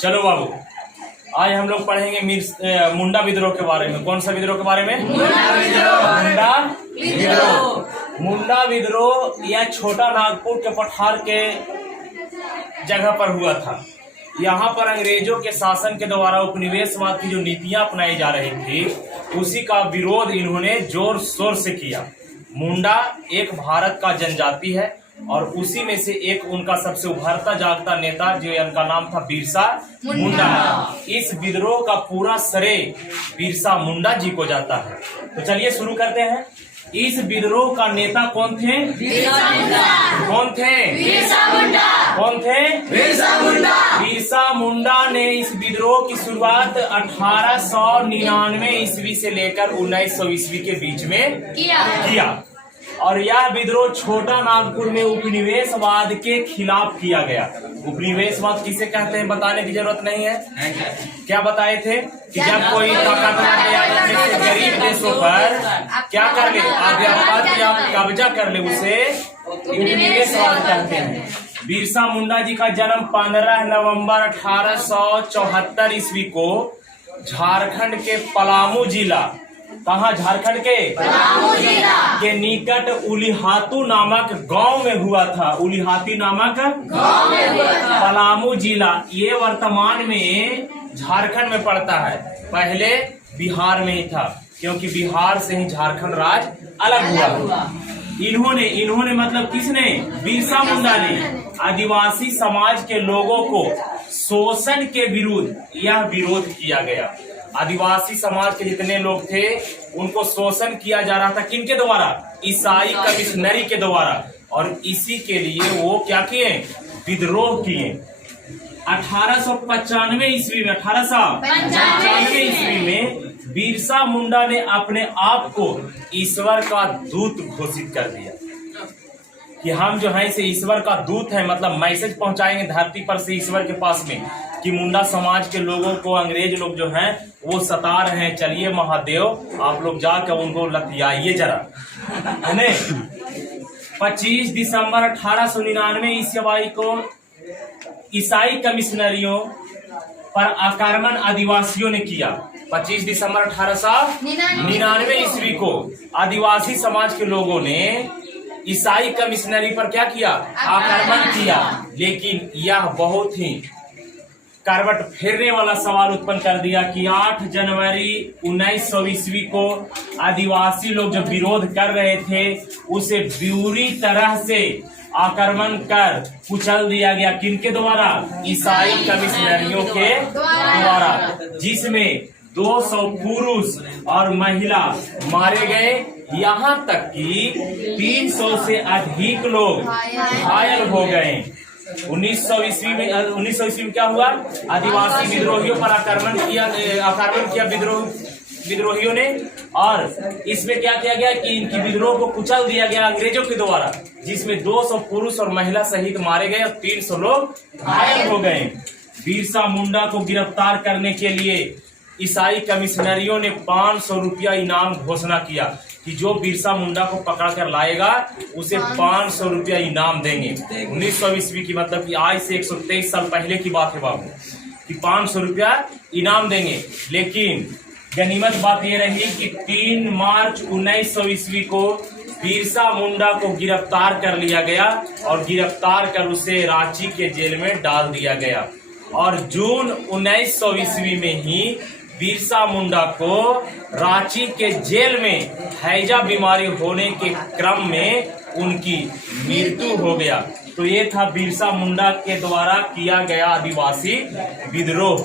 चलो बाबू, आज हम लोग पढ़ेंगे मुंडा विद्रोह के बारे में। कौन सा विद्रोह के बारे में? मुंडा विद्रोह यह छोटा नागपुर के पठार के जगह पर हुआ था। यहाँ पर अंग्रेजों के शासन के द्वारा उपनिवेशवाद की जो नीतियां अपनाई जा रही थी, उसी का विरोध इन्होंने जोर शोर से किया। मुंडा एक भारत का जनजाति है और उसी में से एक उनका सबसे उभरता जागता नेता जो उनका नाम था बिरसा मुंडा। इस विद्रोह का पूरा श्रेय बिरसा मुंडा जी को जाता है। तो चलिए शुरू करते हैं। इस विद्रोह का नेता कौन थे? बिरसा मुंडा। कौन थे? बिरसा मुंडा। कौन थे? बिरसा मुंडा। बिरसा मुंडा ने इस विद्रोह की शुरुआत 1899 ईस्वी से लेकर 1900 ईस्वी के बीच में किया और यह विद्रोह छोटा नागपुर में उपनिवेशवाद के खिलाफ किया गया। उपनिवेशवाद किसे कहते हैं बताने की जरूरत नहीं है। क्या बताए थे कि जब कोई ताकतवर या गरीब देशों पर क्या कर ले, आधिपत्य या कब्जा कर ले, उसे उपनिवेशवाद कहते हैं। बिरसा मुंडा जी का जन्म 15 नवंबर 1874 ईस्वी को झारखंड के पलामू जिला, कहाँ? झारखंड के पलामू जिला के निकट उलिहातू नामक गांव में हुआ था। उलिहाती नामक गांव में हुआ था। पलामू जिला ये वर्तमान में झारखंड में पड़ता है। पहले बिहार में ही था, क्योंकि बिहार से ही झारखंड राज्य अलग हुआ। इन्होंने मतलब किसने? बिरसा मुंडा ने आदिवासी समाज के लोगों को शोषण के विरुद्ध यह विरोध किया गया। आदिवासी समाज के जितने लोग थे उनको शोषण किया जा रहा था। किनके द्वारा? ईसाई कमिश्नरी के द्वारा। और इसी के लिए वो क्या किए? विद्रोह किए। 1895 ईस्वी में 1895 ईस्वी में बिरसा मुंडा ने अपने आप को ईश्वर का दूत घोषित कर दिया कि हम जो है इसे ईश्वर का दूत है, मतलब मैसेज पहुंचाएंगे धरती पर से ईश्वर के पास में कि मुंडा समाज के लोगों को अंग्रेज लोग जो हैं वो सता रहे हैं। चलिए महादेव, आप लोग जाकर उनको लतियाइए जरा, है न। 25 दिसंबर 1899 ईस्वी को ईसाई कमिश्नरियों पर आक्रमण आदिवासियों ने किया। 25 दिसंबर 1899 ईस्वी को आदिवासी समाज के लोगों ने ईसाई कमिश्नरी पर क्या किया? आक्रमण किया। लेकिन यह बहुत ही करवट फेरने वाला सवाल उत्पन्न कर दिया कि 8 जनवरी 1900 ईस्वी को आदिवासी लोग जो विरोध कर रहे थे उसे बुरी तरह से आक्रमण कर कुचल दिया गया। किनके द्वारा? ईसाई कमिश्नरियों के द्वारा, जिसमें 200 पुरुष और महिला मारे गए। यहाँ तक कि 300 से अधिक लोग घायल हो गए। 1900 ईस्वी में क्या हुआ? आदिवासी विद्रोहियों पर आक्रमण किया विद्रोहियों ने, और इसमें क्या किया गया कि इनकी विद्रोह को कुचल दिया गया अंग्रेजों के द्वारा, जिसमें 200 पुरुष और महिला सहित मारे गए और 300 लोग घायल हो गए। बिरसा मुंडा को गिरफ्तार करने के लिए ईसाई कमिश्नरियों ने 500 रुपया इनाम घोषणा किया कि जो बिरसा मुंडा को पकड़ कर लाएगा उसे 500 रुपया इनाम देंगे। 1900 ईस्वी की, मतलब कि आज से 123 साल पहले की बात है बाबू, कि 500 रुपया इनाम देंगे। लेकिन गनीमत बात यह रही कि 3 मार्च 1900 ईस्वी को बिरसा मुंडा को गिरफ्तार कर लिया गया और गिरफ्तार कर उसे रांची के जेल में डाल दिया गया। और जून 1900 ईस्वी में ही बिरसा मुंडा को रांची के जेल में हैजा बीमारी होने के क्रम में उनकी मृत्यु हो गया। तो ये था बिरसा मुंडा के द्वारा किया गया आदिवासी विद्रोह।